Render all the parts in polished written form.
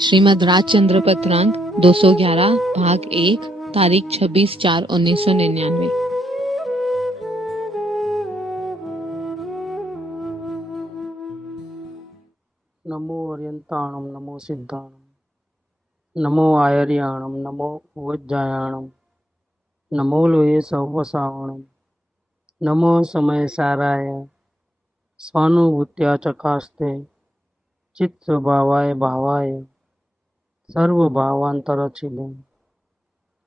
श्रीमद् राजचंद्र पत्रांक 211 भाग 1 तारीख 26/4/1999। नमो अर्यंताणम नमो सिद्धाणम नमो आयर्याणम नमो वज्जायाणम नमो लोये सवसावणम नमो समय साराय स्वानुभूत्या चकास्ते चित्त भावाय भावाय सर्व भावांतरचिले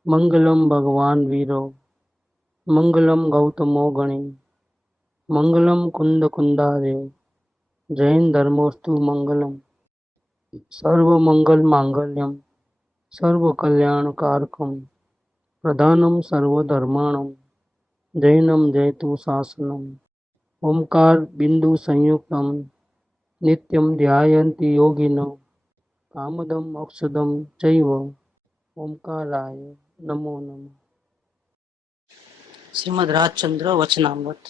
मंगलम भगवान वीरो मंगलम गौतमो गणे मंगलम कुंद कुंदारे जैन धर्मोस्तु मंगलम सर्व मंगल मांगल्यम सर्व कल्याण कारकम प्रधानम सर्वधर्माणम जैनम जयतु शासनम ओंकार बिंदु संयुक्तम नित्यम ध्यायन्ति योगिनो कामदम मोक्षदम चैव ओंकाराय नमो नमः। श्रीमद् राजचंद्र वचनामृत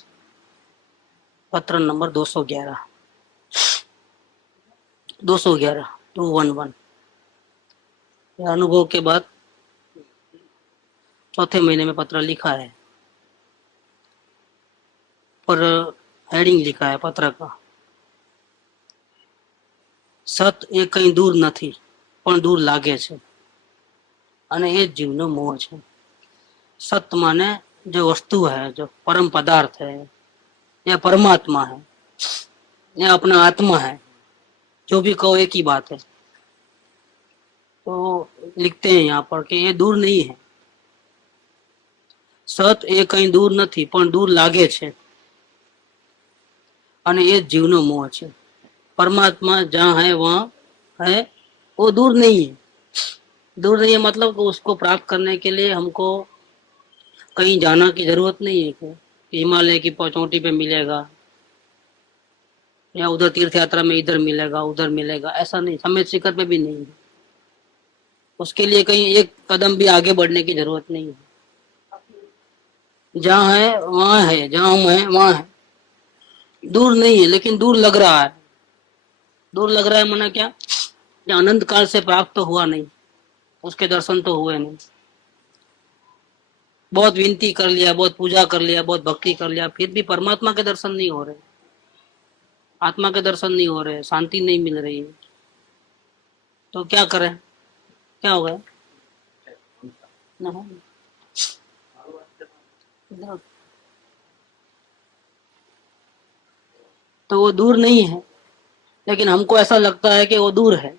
पत्र नंबर 211 211 अनुभव के बाद चौथे महीने में पत्र लिखा है, पर हेडिंग लिखा है पत्र का, सत એ કઈ દૂર નથી પણ દૂર લાગે છે અને એ જીવનો મોહ છે। सत माने जो वस्तु है, जो परम पदार्थ है या परमात्मा है या अपना आत्मा है, जो भी कहो एक ही बात है। तो लिखते हैं यहाँ पर कि ये दूर नहीं है, सत એ કઈ દૂર નથી પણ દૂર લાગે છે અને એ જીવનો મોહ છે। परमात्मा जहाँ है वहाँ है, वो दूर नहीं है। दूर नहीं है मतलब कि उसको प्राप्त करने के लिए हमको कहीं जाना की जरूरत नहीं है कि हिमालय की चोटी पे मिलेगा या उधर तीर्थ यात्रा में इधर मिलेगा उधर मिलेगा, ऐसा नहीं। समेत शिखर पे भी नहीं है, उसके लिए कहीं एक कदम भी आगे बढ़ने की जरूरत नहीं है। जहाँ है वहाँ है, जहाँ हम है वहाँ है। दूर नहीं है लेकिन दूर लग रहा है। दूर लग रहा है माना क्या, अनंत काल से प्राप्त तो हुआ नहीं, उसके दर्शन तो हुए नहीं। बहुत विनती कर लिया, बहुत पूजा कर लिया, बहुत भक्ति कर लिया, फिर भी परमात्मा के दर्शन नहीं हो रहे, आत्मा के दर्शन नहीं हो रहे, शांति नहीं मिल रही है। तो क्या करें, क्या हो गया? तो वो दूर नहीं है, लेकिन हमको ऐसा लगता है कि वो दूर है,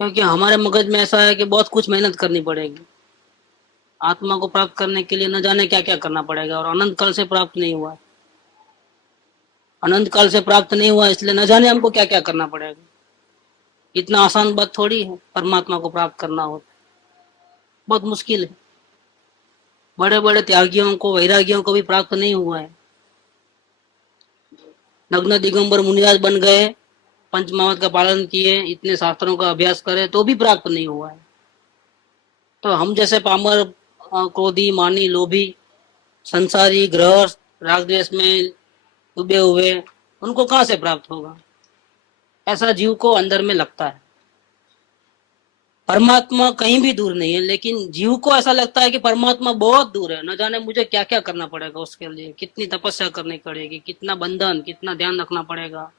क्योंकि हमारे मगज में ऐसा है कि बहुत कुछ मेहनत करनी पड़ेगी आत्मा को प्राप्त करने के लिए, न जाने क्या क्या करना पड़ेगा, और अनंत काल से प्राप्त नहीं हुआ। अनंत काल से प्राप्त नहीं हुआ इसलिए न जाने हमको क्या क्या करना पड़ेगा। इतना आसान बात थोड़ी है परमात्मा को प्राप्त करना हो, बहुत मुश्किल है। बड़े बड़े त्यागियों को, वैरागियों को भी प्राप्त नहीं हुआ है। नग्न दिगंबर मुनिराज बन गए, पंचमहावत का पालन किए, इतने शास्त्रों का अभ्यास करे तो भी प्राप्त नहीं हुआ है। तो हम जैसे पामर, क्रोधी, मानी, लोभी, संसारी, गृहस्थ, राग द्वेष में डूबे हुए, उनको कहां से प्राप्त होगा? ऐसा जीव को अंदर में लगता है। परमात्मा कहीं भी दूर नहीं है, लेकिन जीव को ऐसा लगता है कि परमात्मा बहुत दूर है, न जाने मुझे क्या क्या करना पड़ेगा उसके लिए, कितनी तपस्या करनी पड़ेगी, कितना बंधन, कितना ध्यान रखना पड़ेगा।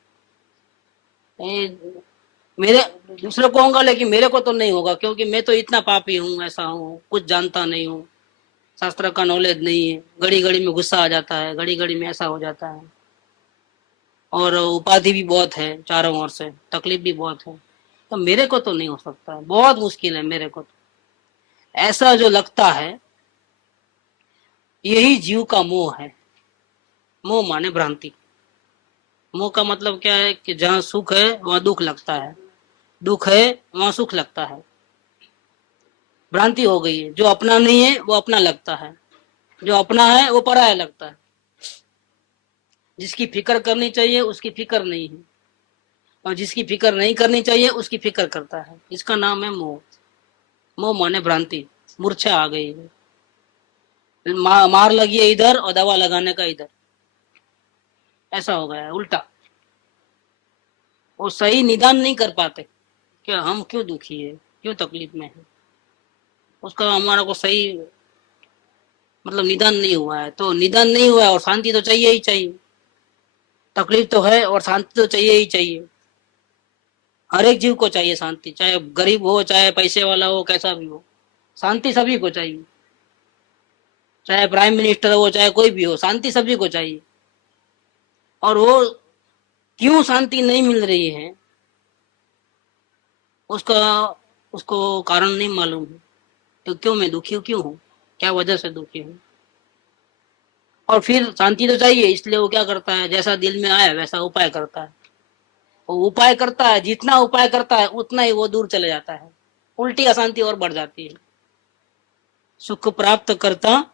मेरे दूसरे को होगा लेकिन मेरे को तो नहीं होगा, क्योंकि मैं तो इतना पापी हूँ, ऐसा हूँ, कुछ जानता नहीं हूँ, शास्त्र का नॉलेज नहीं है, घड़ी घड़ी में गुस्सा आ जाता है, घड़ी घड़ी में ऐसा हो जाता है, और उपाधि भी बहुत है, चारों ओर से तकलीफ भी बहुत है। तो मेरे को तो नहीं हो सकता है, बहुत मुश्किल है मेरे को। तो ऐसा जो लगता है यही जीव का मोह है। मोह माने भ्रांति। मोह का मतलब क्या है कि जहाँ सुख है वहाँ दुख लगता है, दुख है वहाँ सुख लगता है। भ्रांति हो गई है, जो अपना नहीं है वो अपना लगता है, जो अपना है वो पराया लगता है। जिसकी फिक्र करनी चाहिए उसकी फिक्र नहीं है, और जिसकी फिक्र नहीं करनी चाहिए उसकी फिक्र करता है। इसका नाम है मोह। मोह माने भ्रांति, मूर्छा आ गई है, मार लगी है इधर और दवा लगाने का इधर, ऐसा हो गया है उल्टा। वो सही निदान नहीं कर पाते, कि हम क्यों दुखी है, क्यों तकलीफ में है, उसका हमारा को सही मतलब निदान नहीं हुआ है। तो निदान नहीं हुआ है और शांति तो चाहिए ही चाहिए, तकलीफ तो है और शांति तो चाहिए ही चाहिए। हर एक जीव को चाहिए शांति, चाहे गरीब हो चाहे पैसे वाला हो, कैसा भी हो, शांति सभी को चाहिए। चाहे प्राइम मिनिस्टर हो चाहे कोई भी हो, शांति सभी को चाहिए। और वो क्यों शांति नहीं मिल रही है उसका उसको कारण नहीं मालूम है। तो क्यों मैं दुखी हूँ, क्यों हूँ, क्या वजह से दुखी हूँ। और फिर शांति तो चाहिए, इसलिए वो क्या करता है, जैसा दिल में आया वैसा उपाय करता है। वो उपाय करता है, जितना उपाय करता है उतना ही वो दूर चले जाता है, उल्टी अशांति और बढ़ जाती है। सुख प्राप्त करता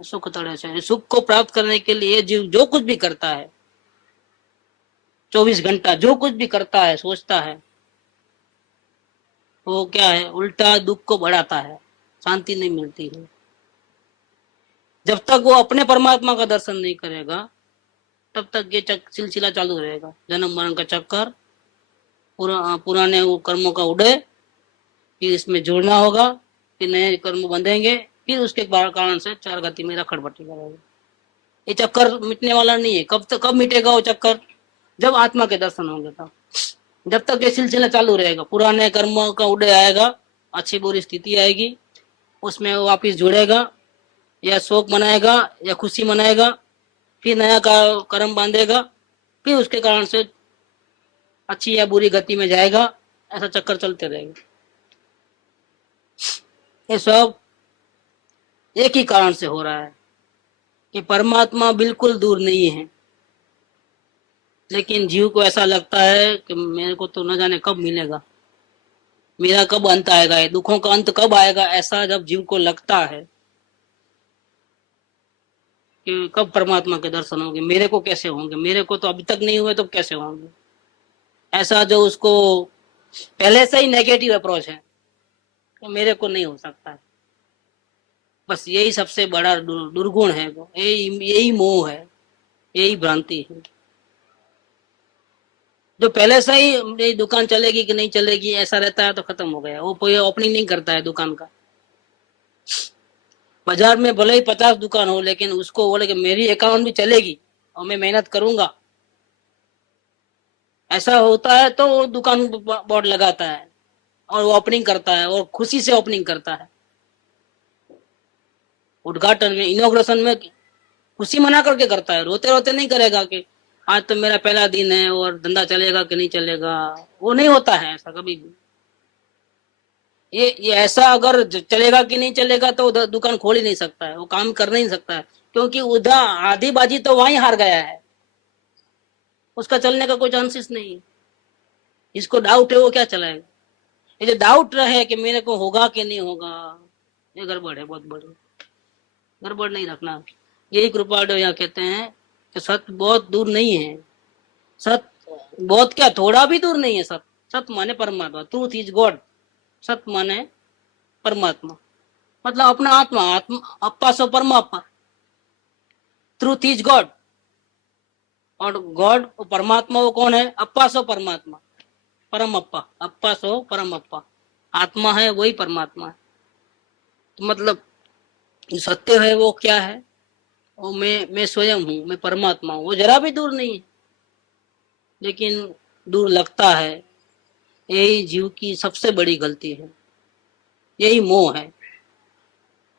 सुख तड़े से, सुख को प्राप्त करने के लिए जीव जो कुछ भी करता है, 24 घंटा जो कुछ भी करता है, सोचता है, वो क्या है, उल्टा दुख को बढ़ाता है, शांति नहीं मिलती है। जब तक वो अपने परमात्मा का दर्शन नहीं करेगा तब तक ये सिलसिला चालू रहेगा, जन्म मरण का चक्कर, पुराने वो कर्मों का उदय, फिर इसमें जुड़ना होगा, फिर नए कर्म बंधेंगे, फिर उसके कारण से चार गति में रखड़ बटी करेगा। ये चक्कर मिटने वाला नहीं है। कब मिटेगा वो चक्कर, जब आत्मा के दर्शन होंगे तब। जब तक ये सिलसिला चालू रहेगा, पुराने कर्मों का उदय आएगा, अच्छी बुरी स्थिति आएगी, उसमें वो वापिस जुड़ेगा, या शोक मनाएगा या खुशी मनाएगा, फिर नया कर्म बांधेगा, फिर उसके कारण से अच्छी या बुरी गति में जाएगा। ऐसा चक्कर चलते रहेगा। ये सब एक ही कारण से हो रहा है कि परमात्मा बिल्कुल दूर नहीं है, लेकिन जीव को ऐसा लगता है कि मेरे को तो न जाने कब मिलेगा, मेरा कब अंत आएगा, ये दुखों का अंत कब आएगा। ऐसा जब जीव को लगता है कि कब परमात्मा के दर्शन होंगे, मेरे को कैसे होंगे, मेरे को तो अभी तक नहीं हुए तो कैसे होंगे, ऐसा जो उसको पहले से ही नेगेटिव अप्रोच है कि मेरे को नहीं हो सकता है। बस यही सबसे बड़ा दुर्गुण है, यही मोह है, यही भ्रांति है। जो पहले से ही दुकान चलेगी कि नहीं चलेगी ऐसा रहता है तो खत्म हो गया, वो कोई ओपनिंग नहीं करता है दुकान का। बाजार में भले ही 50 दुकान हो, लेकिन उसको बोले कि मेरी अकाउंट भी चलेगी और मैं मेहनत करूंगा, ऐसा होता है तो वो दुकान बोर्ड लगाता है और वो ओपनिंग करता है और खुशी से ओपनिंग करता है। उद्घाटन में, इनॉग्रेशन में खुशी मना करके करता है, रोते रोते नहीं करेगा कि आज तो मेरा पहला दिन है और धंधा चलेगा कि नहीं चलेगा। वो नहीं होता है ऐसा कभी भी। ये ऐसा अगर चलेगा कि नहीं चलेगा तो दुकान खोल ही नहीं सकता है, वो काम कर नहीं सकता है, क्योंकि उधर आधी बाजी तो वहीं हार गया है, उसका चलने का कोई चांसेस नहीं है। इसको डाउट है वो क्या चलाएगा। ये जो डाउट रहे कि मेरे को होगा कि नहीं होगा, ये गड़बड़ है, बहुत बड़ी गड़बड़ नहीं रखना। यही कृपालु यहाँ कहते हैं कि सत्य बहुत दूर नहीं है। सत्य बहुत क्या, थोड़ा भी दूर नहीं है। सत्य, सत्य माने परमात्मा, ट्रूथ इज गॉड। सत्य माने परमात्मा, मतलब अपना आत्मा, आत्मा अप्पा सो परमात्मा, ट्रूथ इज गॉड। और गॉड परमात्मा वो कौन है, अप्पा सो परमात्मा, परम अप्पा, अप्पा सो परम अप्पा, आत्मा है वही परमात्मा है। तो मतलब सत्य है वो क्या है, वो मैं स्वयं हूँ, मैं परमात्मा हूँ। वो जरा भी दूर नहीं है, लेकिन दूर लगता है। यही जीव की सबसे बड़ी गलती है, यही मोह है।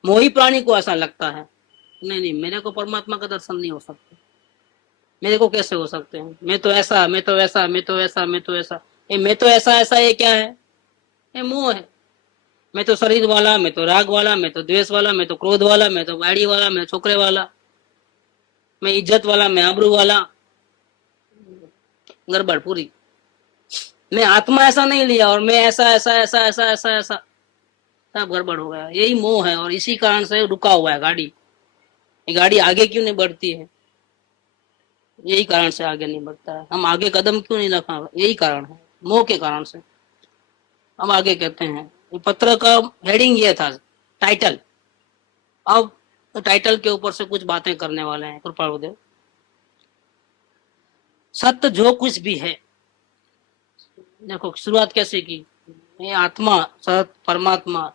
मोही प्राणी को ऐसा लगता है नहीं नहीं, मेरे को परमात्मा का दर्शन नहीं हो सकता, मेरे को कैसे हो सकते हैं, मैं तो ऐसा, मैं तो वैसा, मैं तो ऐसा, मैं तो ऐसा। ये मैं तो ऐसा ऐसा ये क्या है, ये मोह है। मैं तो शरीर वाला, मैं तो राग वाला, मैं तो द्वेष वाला, मैं तो क्रोध वाला, मैं तो गाड़ी वाला, मैं छोकरे वाला, मैं इज्जत वाला, मैं आबरू वाला, गड़बड़ पूरी। मैं आत्मा ऐसा नहीं लिया और मैं ऐसा ऐसा ऐसा ऐसा ऐसा ऐसा, सब गड़बड़ हो गया। यही मोह है और इसी कारण से रुका हुआ है गाड़ी। ये गाड़ी आगे क्यों नहीं बढ़ती है, यही कारण से आगे नहीं बढ़ता है। हम आगे कदम क्यों नहीं रखा, यही कारण है, मोह के कारण से। हम आगे कहते हैं, ये पत्र का हेडिंग ये था, टाइटल। अब तो टाइटल के ऊपर से कुछ बातें करने वाले हैं कृपालुदेव। सत्य जो कुछ भी है, देखो शुरुआत कैसे की, ये आत्मा सत परमात्मा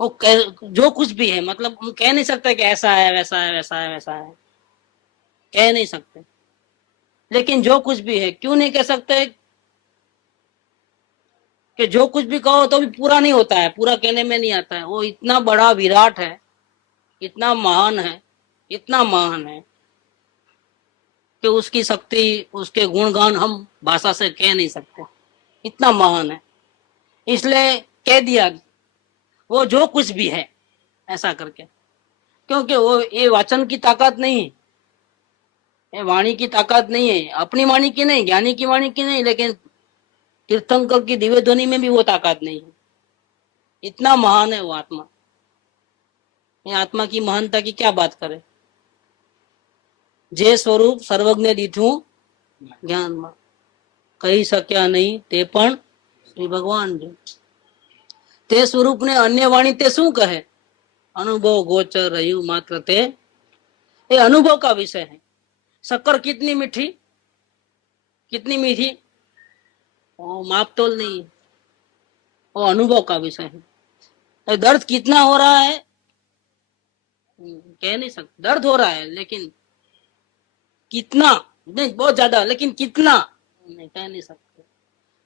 वो जो कुछ भी है, मतलब हम कह नहीं सकते कि ऐसा है वैसा है वैसा है वैसा है, कह नहीं सकते। लेकिन जो कुछ भी है, क्यों नहीं कह सकते कि जो कुछ भी कहो तो भी पूरा नहीं होता है, पूरा कहने में नहीं आता है। वो इतना बड़ा विराट है, इतना महान है, इतना महान है कि उसकी शक्ति, उसके गुणगान हम भाषा से कह नहीं सकते, इतना महान है। इसलिए कह दिया वो जो कुछ भी है ऐसा करके, क्योंकि वो ये वचन की ताकत नहीं है, ये वाणी की ताकत नहीं है, अपनी वाणी की नहीं, ज्ञानी की वाणी की नहीं, लेकिन तीर्थंकर की दिव्य ध्वनि में भी वो ताकत नहीं है। इतना महान है वो आत्मा। ये आत्मा की महानता की क्या बात करें। जे स्वरूप सर्वज्ञ दीठू ज्ञान में કહી શક્યા નહીં તે પણ શ્રી ભગવાન છે। તે સ્વરૂપ ને અન્ય વાણી તે શું કહે, अनुभव गोचर रह्यु मात्र ते, ये अनुभव का विषय है। शक्कर कितनी मीठी, कितनी मीठी, वो मापतोल नहीं, वो अनुभव का विषय है। दर्द कितना हो रहा है कह नहीं सकते, दर्द हो रहा है लेकिन कितना नहीं, बहुत ज्यादा, लेकिन कितना नहीं कह नहीं सकते।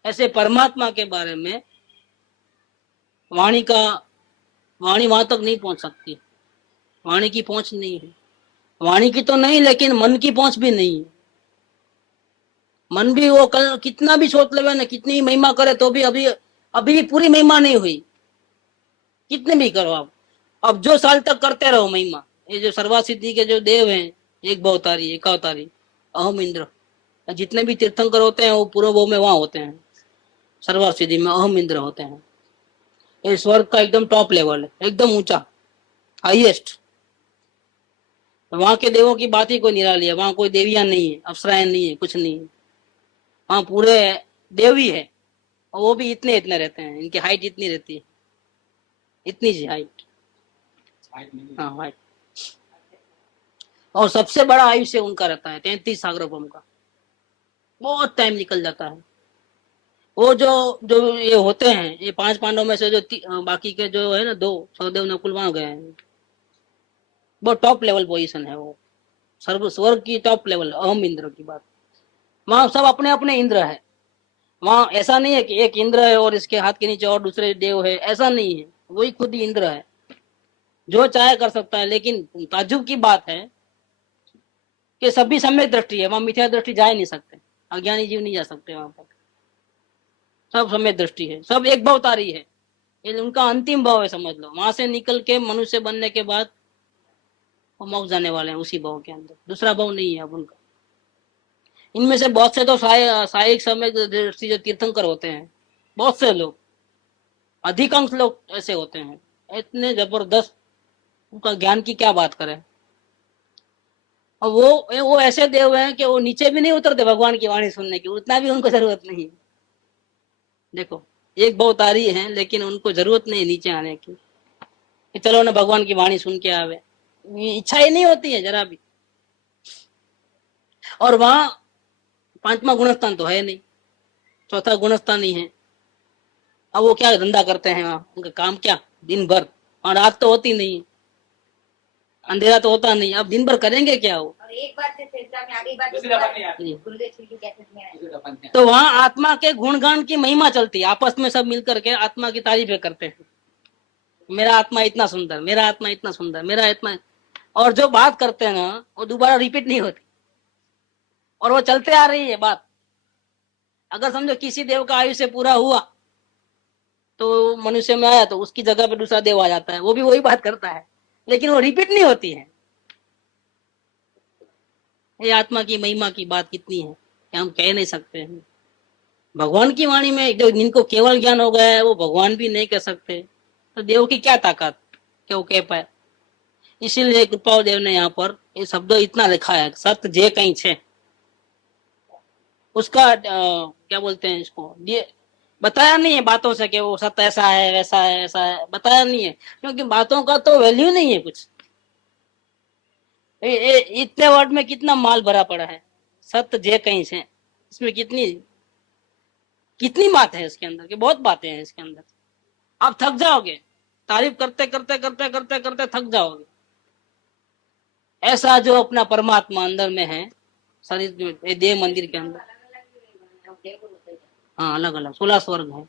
ऐसे परमात्मा के बारे में वाणी वहां तक नहीं पहुंच सकती, वाणी की पहुंच नहीं है। वाणी की तो नहीं, लेकिन मन की पहुंच भी नहीं है। मन भी वो कल कितना भी सोच ले ना, कितनी महिमा करे तो भी अभी अभी पूरी महिमा नहीं हुई, कितने भी करो आप। अब जो साल तक करते रहो महिमा, ये जो सर्वासिद्धि के जो देव हैं, एक भवतारी एक अवतारी अहम इंद्र, जितने भी तीर्थंकर होते हैं वो पूर्व भाव में वहां होते हैं, सर्वासिद्धि में अहम इंद्र होते हैं। ये स्वर्ग का एकदम टॉप लेवल है, एकदम ऊंचा, हाईएस्ट। वहां के देवों की बात ही कोई निराली है। वहां कोई देवियां नहीं है, अप्सराएं नहीं है, कुछ नहीं है। वहां पूरे देवी है, और वो भी इतने इतने रहते हैं, इनकी हाइट इतनी रहती है, इतनी सी हाइट। हाँ हाइट। और सबसे बड़ा आयुष्य उनका रहता है 33 सागरोपम का, बहुत टाइम निकल जाता है। वो जो जो ये होते हैं, ये 5 पांडवों में से जो बाकी के जो है ना, 2 सहदेव नकुल वहां गए हैं, बहुत टॉप लेवल पोजीशन है वो, सर्व स्वर्ग की टॉप लेवल अहम इंद्र की बात। वहां सब अपने अपने इंद्र है। वहां ऐसा नहीं है कि एक इंद्र है और इसके हाथ के नीचे और दूसरे देव है, ऐसा नहीं है, वही खुद ही इंद्र है, जो चाहे कर सकता है। लेकिन ताज्जुब की बात है कि सभी सम्यक दृष्टि है, वहां मिथ्या दृष्टि जा ही नहीं सकते, अज्ञानी जीव नहीं जा सकते वहां पर, सब सम्यक दृष्टि है, सब एक भवतारी है। ये उनका अंतिम भाव है, समझ लो। वहां से निकल के मनुष्य बनने के बाद वो मोक्ष जाने वाले हैं उसी भाव के अंदर, दूसरा भाव नहीं है अब उनका। इनमें से बहुत से तो सायिक सम्यक दृष्टि जो तीर्थंकर होते हैं, बहुत से लोग, अधिकांश लोग ऐसे होते हैं, इतने जबरदस्त, उनका ज्ञान की क्या बात करें। और वो ऐसे देव हैं कि वो नीचे भी नहीं उतरते भगवान की वाणी सुनने की, उतना भी उनको जरूरत नहीं है। देखो, एक बहुतारी है लेकिन उनको जरूरत नहीं नीचे आने की, कि चलो ना भगवान की वाणी सुन के आवे, इच्छा ही नहीं होती है जरा भी। और वहां 5वां गुणस्थान तो है नहीं, चौथा गुणस्थान ही है। अब वो क्या धंधा करते हैं वहां, उनका काम क्या, दिन भर, और रात तो होती नहीं, अंधेरा तो होता नहीं, अब दिन भर करेंगे क्या वो। और एक बात से चर्चा में आगे बात गुरुदेव श्री जी कहते हैं, तो वहां आत्मा के गुणगान की महिमा चलती है, आपस में सब मिलकर के आत्मा की तारीफें करते हैं, मेरा आत्मा इतना सुंदर, मेरा आत्मा इतना सुंदर, मेरा आत्मा। और जो बात करते हैं ना, वो दोबारा रिपीट नहीं होती, और वो चलते आ रही है बात। अगर समझो किसी देव का आयुष्य पूरा हुआ तो मनुष्य में आया, तो उसकी जगह पे दूसरा देव आ जाता है, वो भी वही बात करता है, लेकिन वो रिपीट नहीं होती है। ये आत्मा की महिमा की बात कितनी है कि हम कह नहीं सकते हैं। भगवान की वाणी में जो जिनको केवल ज्ञान हो गया है वो भगवान भी नहीं कह सकते, तो देव की क्या ताकत कि वो कह पाए। इसीलिए कृपाल देव ने यहाँ पर ये शब्द इतना लिखा है, सत्य जे कहीं छे, उसका क्या बोलते हैं इसको, ये बताया नहीं है बातों से कि वो सत्य ऐसा है वैसा है ऐसा है, बताया नहीं है, क्योंकि बातों का तो वैल्यू नहीं है कुछ। इतने वर्ड में कितना माल भरा पड़ा है, सत्य जे कहीं से, इसमें कितनी कितनी बात है इसके अंदर, कि बहुत बातें हैं इसके अंदर। आप थक जाओगे, तारीफ करते करते करते करते करते थक जाओगे। ऐसा जो अपना परमात्मा अंदर में है, शरीर में, देह मंदिर के अंदर, हाँ अलग अलग 16 स्वर्ग है।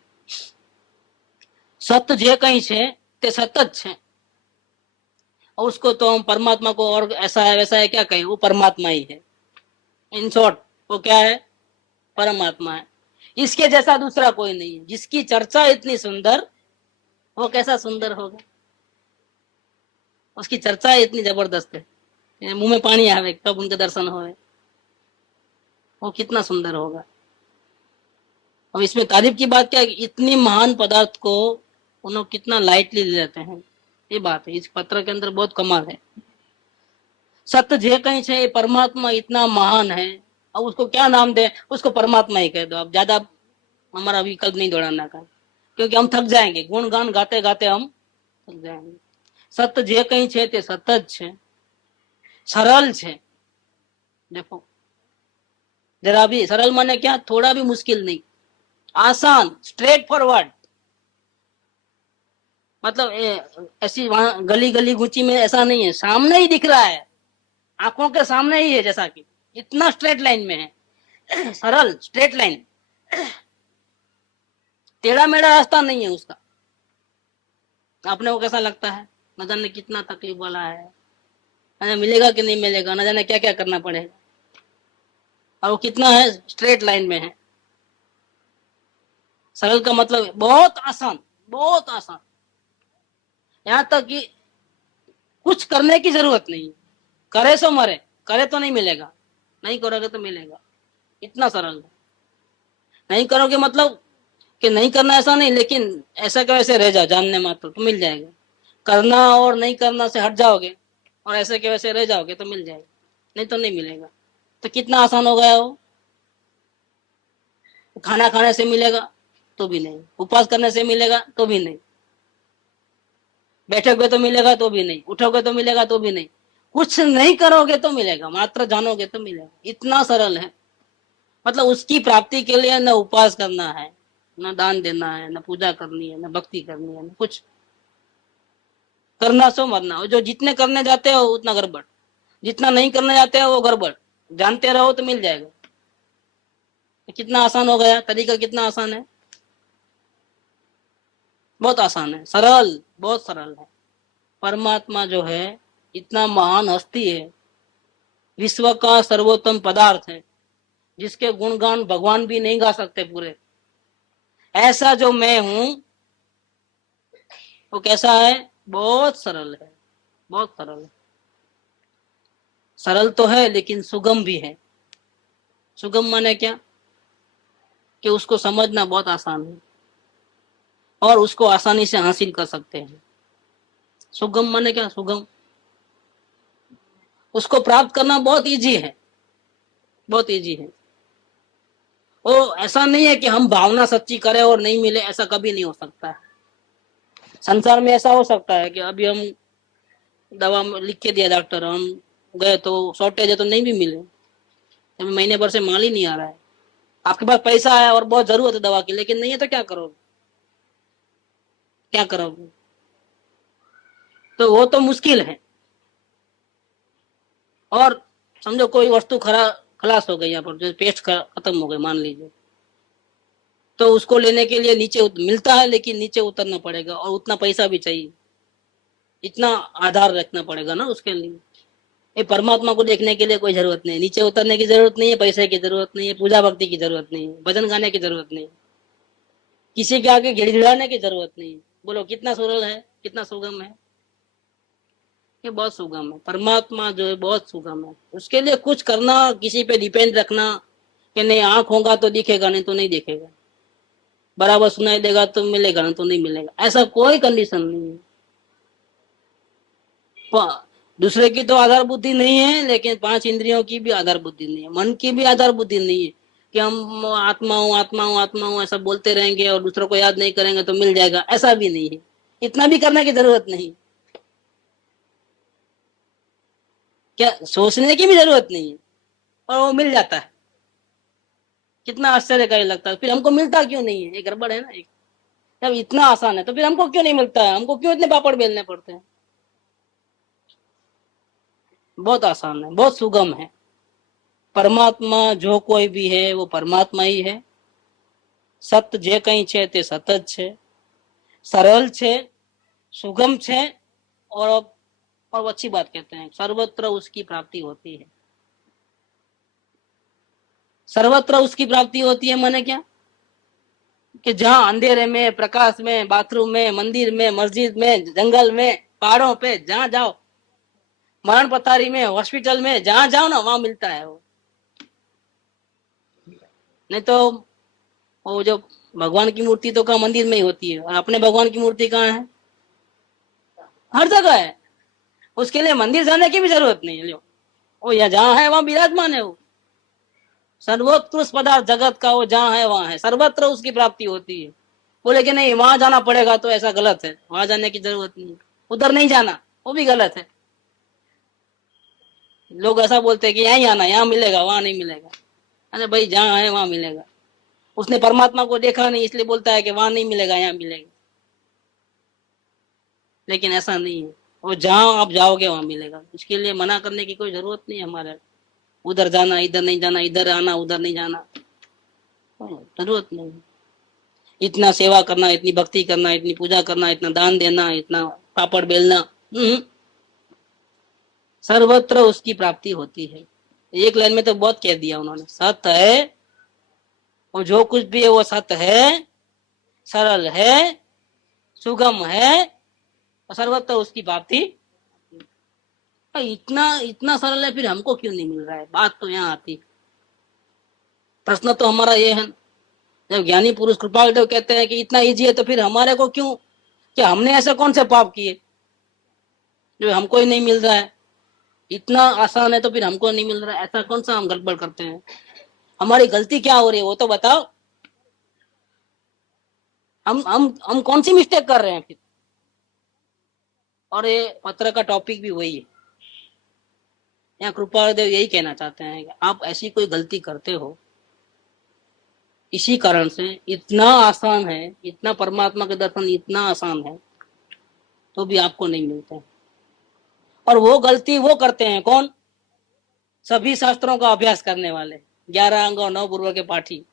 सत्य जे कहीं छे ते सतत छे, और उसको तो हम परमात्मा को और ऐसा है वैसा है क्या कहें, वो परमात्मा ही है। इन शॉर्ट वो क्या है, परमात्मा है। इसके जैसा दूसरा कोई नहीं है। जिसकी चर्चा इतनी सुंदर, वो कैसा सुंदर होगा, उसकी चर्चा इतनी जबरदस्त है, मुंह में पानी आवे कब उनके दर्शन होए, वो कितना सुंदर होगा। अब इसमें तारीफ की बात क्या है, इतनी महान पदार्थ को उन्होंने कितना लाइटली ले लेते हैं, ये बात है। इस पत्र के अंदर बहुत कमाल है। सत्य जे कहीं छे, ये परमात्मा इतना महान है, अब उसको क्या नाम दे, उसको परमात्मा ही कह दो। अब ज्यादा हमारा विकल्प नहीं दौड़ाना का, क्योंकि हम थक जाएंगे, गुणगान गाते गाते हम थक जाएंगे। सत्य जे कहीं छे ते सतत छे, सरल छे। देखो जरा भी सरल माने क्या, थोड़ा भी मुश्किल नहीं, आसान, स्ट्रेट फॉरवर्ड। मतलब ऐसी वहां गली गली गुची में ऐसा नहीं है, सामने ही दिख रहा है, आंखों के सामने ही है, जैसा कि इतना स्ट्रेट लाइन में है। सरल स्ट्रेट लाइन, टेढ़ा मेढ़ा रास्ता नहीं है उसका। आपने वो कैसा लगता है, न जाने कितना तकलीफ वाला है, न जाने मिलेगा कि नहीं मिलेगा, न जाने क्या क्या करना पड़ेगा, और वो कितना है, स्ट्रेट लाइन में है। सरल का मतलब बहुत आसान, बहुत आसान, यहां तक कि कुछ करने की जरूरत नहीं, करे सो मरे, करे तो नहीं मिलेगा, नहीं करोगे तो मिलेगा, इतना सरल है। नहीं करोगे मतलब कि नहीं करना ऐसा नहीं, लेकिन ऐसा के वैसे रह जाओ जानने मात्र तो मिल जाएगा। करना और नहीं करना से हट जाओगे और ऐसे के वैसे रह जाओगे तो मिल जाएगा, नहीं तो नहीं मिलेगा। तो कितना आसान हो गया वो। खाना खाने से मिलेगा तो भी नहीं, उपवास करने से मिलेगा तो भी नहीं, बैठोगे तो मिलेगा तो भी नहीं, उठोगे तो मिलेगा तो भी नहीं, कुछ नहीं करोगे तो मिलेगा, मात्र जानोगे तो मिलेगा। इतना सरल है। मतलब उसकी प्राप्ति के लिए न उपवास करना है, न दान देना है, न पूजा करनी है, न भक्ति करनी है, न कुछ करना सो मरना। और जो जितने करने जाते हो उतना गड़बड़, जितना नहीं करने जाते हो वो गड़बड़। जानते रहो तो मिल जाएगा। कितना आसान हो गया, तरीका कितना आसान है, बहुत आसान है, सरल, बहुत सरल है। परमात्मा जो है इतना महान हस्ती है, विश्व का सर्वोत्तम पदार्थ है, जिसके गुणगान भगवान भी नहीं गा सकते पूरे। ऐसा जो मैं हूं वो कैसा है, बहुत सरल है, बहुत सरल है। सरल तो है लेकिन सुगम भी है। सुगम माने क्या, कि उसको समझना बहुत आसान है और उसको आसानी से हासिल कर सकते हैं। सुगम माने क्या, सुगम, उसको प्राप्त करना बहुत इजी है, बहुत इजी है। वो ऐसा नहीं है कि हम भावना सच्ची करें और नहीं मिले, ऐसा कभी नहीं हो सकता है। संसार में ऐसा हो सकता है कि अभी हम दवा लिख के दिया डॉक्टर, हम गए तो शॉर्टेज है तो नहीं भी मिले, अभी महीने भर से माल ही नहीं आ रहा है। आपके पास पैसा है और बहुत जरूरत है दवा की, लेकिन नहीं है तो क्या करोगे, क्या करोगे। तो वो तो मुश्किल है। और समझो कोई वस्तु खलास हो गई, यहाँ पर जो पेस्ट खत्म हो गई मान लीजिए, तो उसको लेने के लिए नीचे मिलता है, लेकिन नीचे उतरना पड़ेगा और उतना पैसा भी चाहिए, इतना आधार रखना पड़ेगा ना उसके लिए। ये परमात्मा को देखने के लिए कोई जरूरत नहीं, नीचे उतरने की जरूरत नहीं है, पैसे की जरूरत नहीं है, पूजा भक्ति की जरूरत नहीं है, भजन गाने की जरूरत नहीं है, किसी के आगे गिड़गिड़ाने की जरूरत नहीं है। बोलो कितना सरल है, कितना सुगम है, ये बहुत सुगम है। परमात्मा जो है बहुत सुगम है। उसके लिए कुछ करना, किसी पे डिपेंड रखना कि नहीं आंख होगा तो दिखेगा, नहीं तो नहीं दिखेगा, बराबर सुनाई देगा तो मिलेगा, नहीं तो नहीं मिलेगा, ऐसा कोई कंडीशन नहीं है। दूसरे की तो आधार बुद्धि नहीं है, लेकिन 5 इंद्रियों की भी आधार बुद्धि नहीं है, मन की भी आधार बुद्धि नहीं है कि हम आत्मा हूँ आत्मा हूँ आत्मा हूँ ऐसा बोलते रहेंगे और दूसरों को याद नहीं करेंगे तो मिल जाएगा, ऐसा भी नहीं है। इतना भी करने की जरूरत नहीं, क्या सोचने की भी जरूरत नहीं है, और वो मिल जाता है। कितना आश्चर्यकारी लगता है। फिर हमको मिलता क्यों नहीं है? ये गड़बड़ है ना। एक जब इतना आसान है तो फिर हमको क्यों नहीं मिलता है? हमको क्यों इतने पापड़ बेलने पड़ते हैं? बहुत आसान है, बहुत सुगम है। परमात्मा जो कोई भी है वो परमात्मा ही है। सत्य जे कहीं छे ते सत જ છે, सरल छे, सुगम छे, और अच्छी बात कहते हैं सर्वत्र उसकी प्राप्ति होती है। सर्वत्र उसकी प्राप्ति होती है माने क्या? कि जहां अंधेरे में, प्रकाश में, बाथरूम में, मंदिर में, मस्जिद में, जंगल में, पहाड़ों पे, जहां जाओ, मरण पथारी में, हॉस्पिटल में, जहां जाओ ना वहां मिलता है वो। नहीं तो वो जो भगवान की मूर्ति तो कहाँ मंदिर में ही होती है, और अपने भगवान की मूर्ति कहाँ है? हर जगह है। उसके लिए मंदिर जाने की भी जरूरत नहीं है। वो यहाँ जहाँ है वहां विराजमान है। वो सर्वोत्कृष्ट पदार्थ जगत का वो जहाँ है वहां है, सर्वत्र उसकी प्राप्ति होती है। बोले कि नहीं वहां जाना पड़ेगा तो ऐसा गलत है, वहां जाने की जरूरत नहीं, उधर नहीं जाना, वो भी गलत है। लोग ऐसा बोलते हैं कि यहीं आना, यहाँ मिलेगा, वहां नहीं मिलेगा। अरे भाई जहाँ है वहां मिलेगा। उसने परमात्मा को देखा नहीं इसलिए बोलता है कि वहां नहीं मिलेगा, यहाँ मिलेगा। लेकिन ऐसा नहीं है, वो जहाँ आप जाओगे वहां मिलेगा। उसके लिए मना करने की कोई जरूरत नहीं है हमारे। उधर जाना, इधर नहीं जाना, इधर आना, उधर नहीं जाना, जरूरत नहीं। इतना सेवा करना, इतनी भक्ति करना, इतनी पूजा करना, इतना दान देना, इतना पापड़ बेलना, सर्वत्र उसकी प्राप्ति होती है। एक लाइन में तो बहुत कह दिया उन्होंने। सत्य है, और जो कुछ भी है वो सत्य है, सरल है, सुगम है, और सर्वत्र उसकी प्राप्ति। इतना इतना सरल है, फिर हमको क्यों नहीं मिल रहा है? बात तो यहाँ आती। प्रश्न तो हमारा ये है, जब ज्ञानी पुरुष कृपालदेव कहते हैं कि इतना इजी है तो फिर हमारे को क्यों, क्या हमने ऐसे कौन से पाप किए जो हमको ही नहीं मिल रहा है? इतना आसान है तो फिर हमको नहीं मिल रहा है, ऐसा कौन सा हम गड़बड़ करते हैं? हमारी गलती क्या हो रही है वो तो बताओ। हम कौन सी मिस्टेक कर रहे हैं फिर? और ये पत्र का टॉपिक भी वही है। यहाँ कृपालदेव यही कहना चाहते हैं कि आप ऐसी कोई गलती करते हो, इसी कारण से इतना आसान है, इतना परमात्मा के दर्शन इतना आसान है तो भी आपको नहीं मिलता है। और वो गलती वो करते हैं कौन? सभी शास्त्रों का अभ्यास करने वाले 11 अंग और 9 पूर्व के पाठी।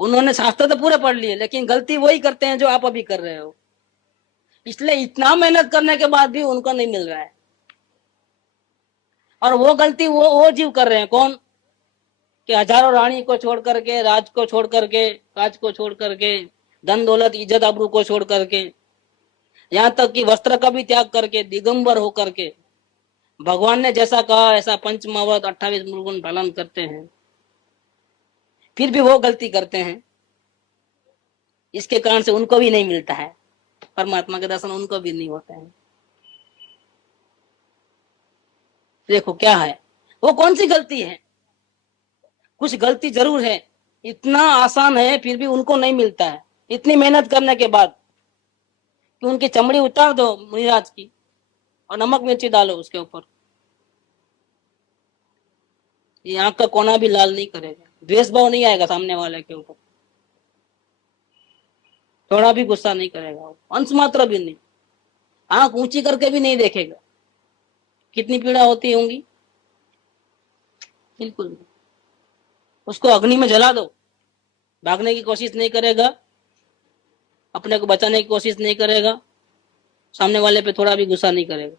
उन्होंने शास्त्र तो पूरे पढ़ लिए, लेकिन गलती वही करते हैं जो आप अभी कर रहे हो। इसलिए इतना मेहनत करने के बाद भी उनको नहीं मिल रहा है। और वो गलती वो जीव कर रहे हैं कौन? कि हजारों रानी को छोड़ करके, राज को छोड़ करके, काज को छोड़ करके, धन दौलत इज्जत आबरू को छोड़ करके, यहाँ तक कि वस्त्र का भी त्याग करके, दिगंबर होकर के भगवान ने जैसा कहा ऐसा पंचमावत 28 मुर्गुण पालन करते हैं, फिर भी वो गलती करते हैं। इसके कारण से उनको भी नहीं मिलता है परमात्मा के दर्शन, उनको भी नहीं होते हैं। देखो क्या है, वो कौन सी गलती है? कुछ गलती जरूर है। इतना आसान है फिर भी उनको नहीं मिलता है, इतनी मेहनत करने के बाद। कि उनकी चमड़ी उतार दो मुनिराज की और नमक मिर्ची डालो उसके ऊपर, ये आंख का कोना भी लाल नहीं करेगा, द्वेष भाव नहीं आएगा सामने वाले के ऊपर, थोड़ा भी गुस्सा नहीं करेगा, अंश मात्र भी नहीं, आंख ऊंची करके भी नहीं देखेगा। कितनी पीड़ा होती होंगी? बिल्कुल। उसको अग्नि में जला दो, भागने की कोशिश नहीं करेगा, अपने को बचाने की कोशिश नहीं करेगा, सामने वाले पे थोड़ा भी गुस्सा नहीं करेगा,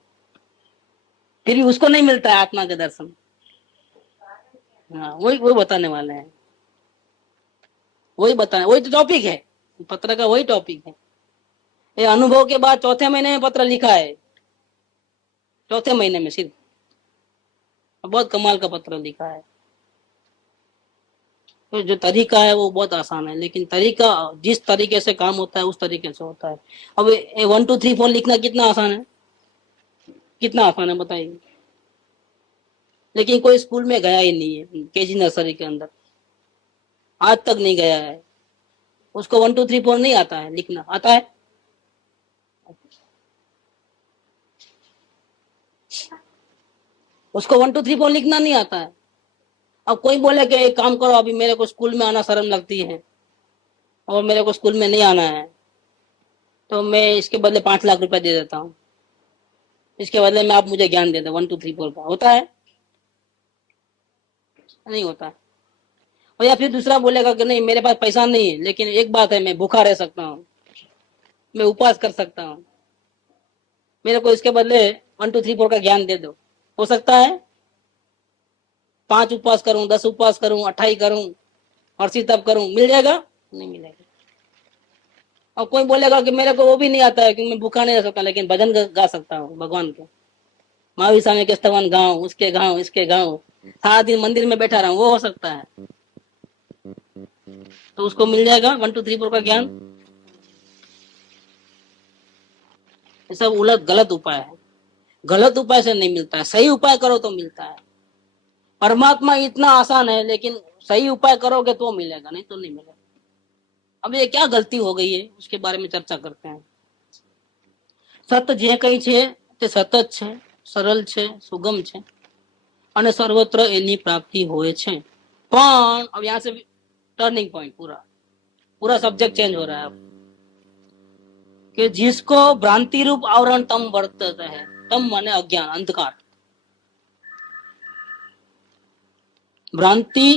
फिर भी उसको नहीं मिलता है आत्मा के दर्शन। हाँ, वही बताने वाले हैं, वही बताने, वही तो टॉपिक है पत्र का, वही टॉपिक है। ये अनुभव के बाद चौथे महीने में पत्र लिखा है, चौथे महीने में सिर्फ, बहुत कमाल का पत्र लिखा है। तो जो तरीका है वो बहुत आसान है, लेकिन तरीका जिस तरीके से काम होता है उस तरीके से होता है। अब 1 2 3 4 लिखना कितना आसान है? कितना आसान है बताइए? लेकिन कोई स्कूल में गया ही नहीं है, केजी नर्सरी के अंदर आज तक नहीं गया है, उसको 1 2 3 4 नहीं आता है लिखना। आता है? उसको 1 2 3 4 लिखना नहीं आता है। अब कोई बोले कि एक काम करो, अभी मेरे को स्कूल में आना शर्म लगती है और मेरे को स्कूल में नहीं आना है, तो मैं इसके बदले 5 लाख रुपए दे देता हूँ, इसके बदले में आप मुझे ज्ञान दे दो 1 2 3 4 का। होता है? नहीं होता है। और या फिर दूसरा बोलेगा कि नहीं मेरे पास पैसा नहीं है, लेकिन एक बात है, मैं भूखा रह सकता हूँ, मैं उपवास कर सकता हूँ, मेरे को इसके बदले 1 2 3 4 का ज्ञान दे दो। हो सकता है? 5 उपवास करूं, 10 उपवास करूं, 28 करूं, हर्षी तप करूं, मिल जाएगा? नहीं मिलेगा। और कोई बोलेगा कि मेरे को वो भी नहीं आता है, कि मैं भूखा नहीं रह सकता, लेकिन भजन गा सकता हूँ भगवान के, महावीर स्वामी के स्तवन गाँव, उसके गाँव, इसके गाँव, सारा दिन मंदिर में बैठा रहा हूं, वो हो सकता है? तो उसको मिल जाएगा 1 2 3 4 का ज्ञान? ये सब उलट गलत उपाय है। गलत उपाय से नहीं मिलता है, सही उपाय करो तो मिलता है। परमात्मा इतना आसान है, लेकिन सही उपाय करोगे तो मिलेगा, नहीं तो नहीं मिलेगा। अब ये क्या गलती हो गई है, उसके बारे में चर्चा करते हैं। सत्य जे कई છે તે સતત છે, સરળ છે, સુગમ છે અને સર્વત્ર એની પ્રાપ્તિ હોય છે। પણ अब यहाँ से टर्निंग पॉइंट, पूरा सब्जेक्ट चेंज हो रहा है अब, कि जिसको भ्रांति रूप आवरण तम वर्तते है, तम माने अज्ञान, अंधकार, भ्रांति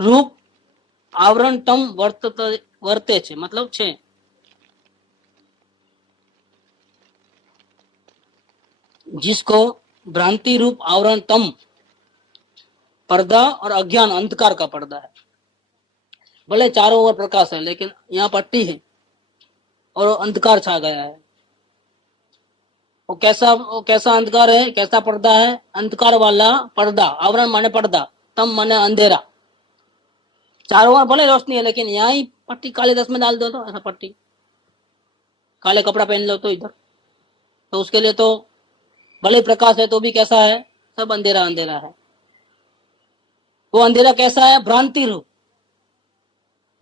रूप आवरण तम वर्ते છે मतलब છે। जिसको भ्रांति रूप आवरण तम, पर्दा और अज्ञान अंधकार का पर्दा है। भले चारों ओर प्रकाश है, लेकिन यहाँ पट्टी है और अंधकार छा गया है। वो कैसा अंधकार है, कैसा पर्दा है? अंधकार वाला पर्दा, आवरण माने पर्दा, तम माने अंधेरा। चारों ओर भले रोशनी है, लेकिन यहाँ ही पट्टी काले रस में डाल दो तो ऐसा पट्टी, काले कपड़ा पहन लो तो इधर, तो उसके लिए तो भले प्रकाश है तो भी कैसा है, सब अंधेरा अंधेरा है। वो अंधेरा कैसा है? भ्रांति रूप,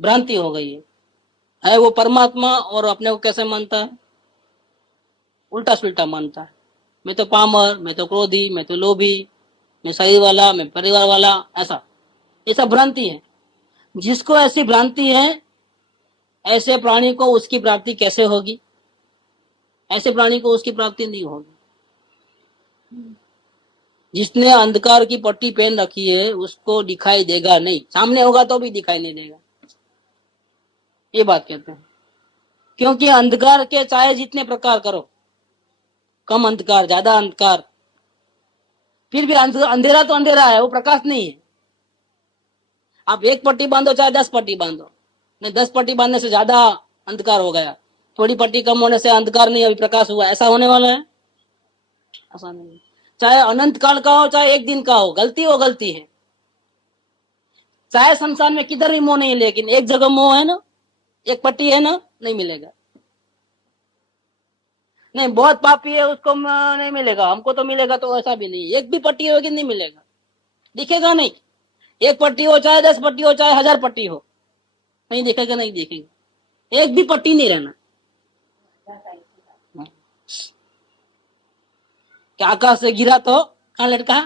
भ्रांति हो गई है वो परमात्मा, और अपने को कैसे मानता है? उल्टा सुल्टा मानता है। मैं तो पामर, मैं तो क्रोधी, मैं तो लोभी, मैं शरीर वाला, मैं परिवार वाला, ऐसा, ये सब भ्रांति है। जिसको ऐसी भ्रांति है, ऐसे प्राणी को उसकी प्राप्ति कैसे होगी? ऐसे प्राणी को उसकी प्राप्ति नहीं होगी। जिसने अंधकार की पट्टी पहन रखी है उसको दिखाई देगा नहीं, सामने होगा तो भी दिखाई नहीं देगा, ये बात कहते हैं। क्योंकि अंधकार के चाहे जितने प्रकार करो, कम अंधकार, ज्यादा अंधकार, फिर भी अंधेरा तो अंधेरा है, वो प्रकाश नहीं है। आप एक पट्टी बांधो चाहे 10 पट्टी बांधो, नहीं 10 पट्टी बांधने से ज्यादा अंधकार हो गया, थोड़ी पट्टी कम होने से अंधकार नहीं अभी प्रकाश हुआ, ऐसा होने वाला है? ऐसा नहीं। चाहे अनंत काल का हो, चाहे एक दिन का हो गलती है। चाहे संसार में किधर भी मोह नहीं, लेकिन एक जगह मोह है ना, एक पट्टी है ना, नहीं मिलेगा। नहीं बहुत पापी है उसको नहीं मिलेगा, हमको तो मिलेगा, तो ऐसा भी नहीं, एक भी पट्टी होगी नहीं मिलेगा, दिखेगा नहीं। एक पट्टी हो चाहे 10 पट्टी हो चाहे 1000 पट्टी हो, नहीं दिखेगा, नहीं दिखेगा, एक भी पट्टी नहीं रहना। क्या आकाश से गिरा तो कहाँ लटका?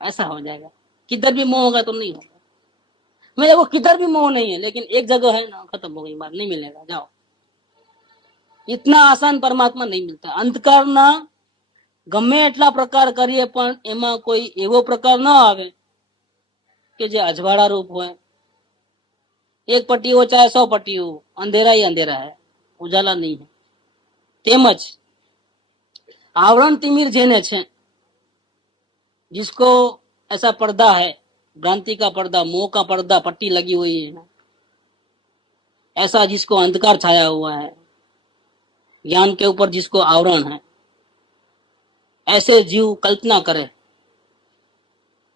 ऐसा हो जाएगा। किधर भी मोह होगा तो नहीं होगा। मेरे को किधर भी मोह नहीं है, लेकिन एक जगह है ना, खत्म हो गई बात, नहीं मिलेगा, जाओ। इतना आसान परमात्मा नहीं मिलता। अंधकारना गમે એટલા પ્રકાર કરીએ પણ એમાં કોઈ એવો પ્રકાર ન આવે કે જે અજવાળા રૂપ હોય। એક પટ્ટી हो चाहे 100 पट्टी हो, अंधेरा ही अंधेरा है, उजाला नहीं है। तेमज आवरण तिमिर जेने छे, जिसको ऐसा पर्दा है, भ्रांति का पर्दा, मोह का पर्दा, पट्टी लगी हुई है, ऐसा जिसको अंधकार छाया हुआ है, ज्ञान के ऊपर जिसको आवरण है, ऐसे जीव कल्पना करे।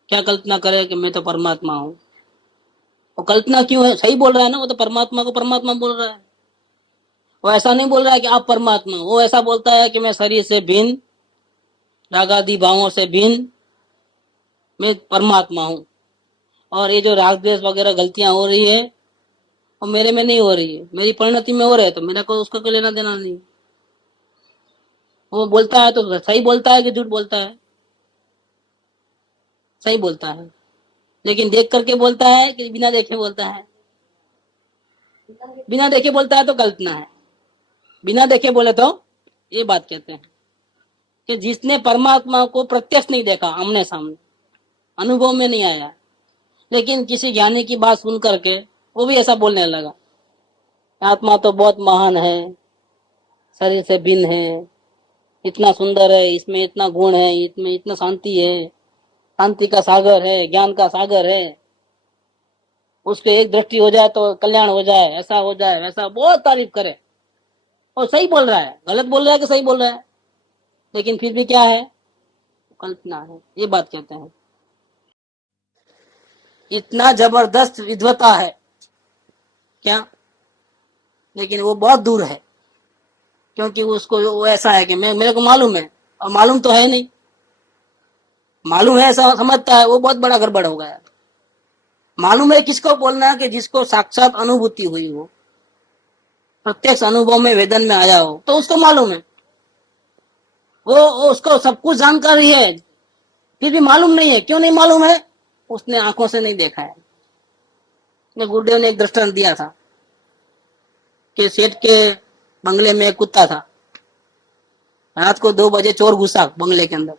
क्या कल्पना करे? कि मैं तो परमात्मा हूं। वो कल्पना क्यों है? सही बोल रहा है ना, वो तो परमात्मा को परमात्मा बोल रहा है। वो ऐसा नहीं बोल रहा है कि आप परमात्मा, वो ऐसा बोलता है कि मैं शरीर से भिन्न, रागादि भावों से भिन्न, मैं परमात्मा हूं। और ये जो राग द्वेष वगैरह गलतियां हो रही है, वो मेरे में नहीं हो रही है, मेरी परिणति में हो रहे है, तो मेरा को उसका कोई लेना देना नहीं। वो बोलता है तो सही बोलता है कि झूठ बोलता है? सही बोलता है, लेकिन देख करके बोलता है कि बिना देखे बोलता है? बिना देखे बोलता है तो कल्पना है, बिना देखे बोले तो ये बात कहते हैं कि जिसने परमात्मा को प्रत्यक्ष नहीं देखा, आमने सामने अनुभव में नहीं आया, लेकिन किसी ज्ञानी की बात सुन करके वो भी ऐसा बोलने लगा, आत्मा तो बहुत महान है, शरीर से भिन्न है, इतना सुंदर है, इसमें इतना गुण है, इसमें इतना शांति है, शांति का सागर है, ज्ञान का सागर है, उसके एक दृष्टि हो जाए तो कल्याण हो जाए, ऐसा हो जाए, वैसा, बहुत तारीफ करे। और सही बोल रहा है, गलत बोल रहा है कि सही बोल रहा है, लेकिन फिर भी क्या है, कल्पना है, ये बात कहते हैं। इतना जबरदस्त विद्वता है क्या, लेकिन वो बहुत दूर है, क्योंकि उसको वो ऐसा है कि मेरे को मालूम है, और मालूम तो है नहीं, मालूम है ऐसा समझता है, वो बहुत बड़ा गड़बड़ हो गया। मालूम है किसको बोलना है, कि जिसको साक्षात अनुभूति हुई हो, प्रत्यक्ष अनुभव में, वेदन में आया हो, तो उसको मालूम है। वो उसको सब कुछ जानकारी है, फिर भी मालूम नहीं है। क्यों नहीं मालूम है? उसने आंखों से नहीं देखा है। गुरुदेव ने एक दृष्टांत दिया था कि सेठ के बंगले में एक कुत्ता था, रात को 2 बजे चोर घुसा बंगले के अंदर,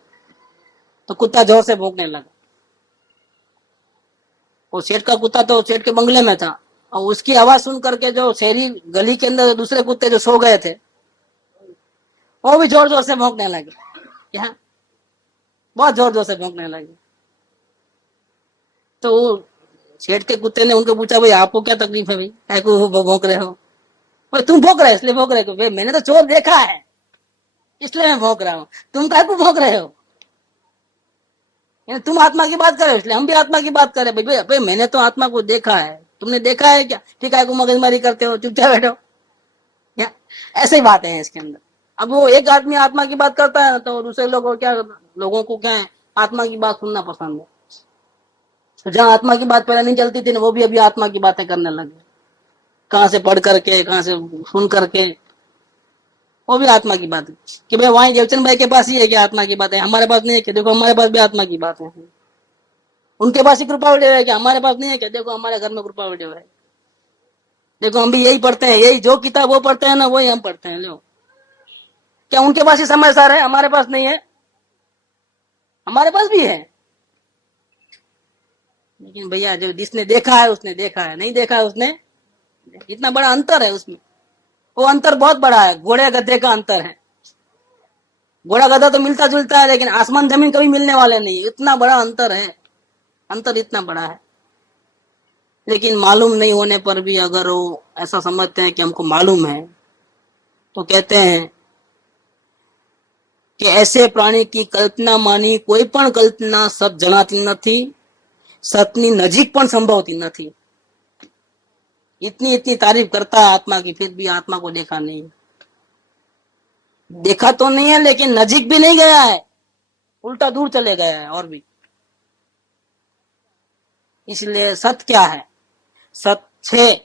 तो कुत्ता जोर से भौंकने लगा। वो सेठ का कुत्ता तो सेठ के बंगले में था, और उसकी आवाज सुन करके जो शहरी गली के अंदर दूसरे कुत्ते जो सो गए थे, वो भी जोर जोर से भौंकने लगे। क्या? बहुत जोर जोर से भौंकने लगे। तो सेठ के कुत्ते ने उनको पूछा, भाई आपको क्या तकलीफ है, भाई काय को भौंक रहे हो? भाई तुम भौंक रहे हो इसलिए भौंक रहे हो? भाई मैंने तो चोर देखा है इसलिए मैं भौंक रहा हूँ, तुम काय को भौंक रहे हो? तुम आत्मा की बात करे इसलिए हम भी आत्मा की बात करें। भाई भाई मैंने तो आत्मा को देखा है, तुमने देखा है क्या? ठीक है, को मगजमारी करते हो, चुपचाप बैठो। या ऐसे ही बातें हैं इसके अंदर। अब वो एक आदमी आत्मा की बात करता है तो दूसरे लोगों को क्या है, आत्मा की बात सुनना पसंद है। तो जहाँ आत्मा की बात पहले नहीं चलती थी ना, वो भी अभी आत्मा की बातें करने लगे, कहाँ से पढ़ करके, कहाँ से सुन करके, वो भी आत्मा की बात है कि भाई वहां देवचंद भाई के पास ही है कि आत्मा की बात है, हमारे पास नहीं है कि देखो हमारे पास भी आत्मा की बात है। उनके पास ही कृपा वीडियो है कि हमारे पास नहीं है कि देखो हमारे घर में कृपा वीडियो है। देखो हम भी यही पढ़ते हैं, यही जो किताब वो पढ़ते हैं ना, वही हम पढ़ते हैं। लो, क्या उनके पास ही समझदार है, हमारे पास नहीं है? हमारे पास भी है, लेकिन भैया जो जिसने देखा है उसने देखा है, नहीं देखा है उसने, इतना बड़ा अंतर है उसमें। वो अंतर बहुत बड़ा है, घोड़े गधे का अंतर है। घोड़ा गधा तो मिलता जुलता है, लेकिन आसमान जमीन कभी मिलने वाले नहीं, इतना बड़ा अंतर है, अंतर इतना बड़ा है। लेकिन मालूम नहीं होने पर भी अगर वो ऐसा समझते हैं कि हमको मालूम है, तो कहते हैं कि ऐसे प्राणी की कल्पना मानी कोई पण कल्पना सत जनाती નથી, सतनी नजीक पण संभवती નથી। इतनी इतनी तारीफ करता है आत्मा की, फिर भी आत्मा को देखा नहीं, देखा तो नहीं है, लेकिन नजीक भी नहीं गया है, उल्टा दूर चले गया है और भी। इसलिए सत्य क्या है? सत्य है,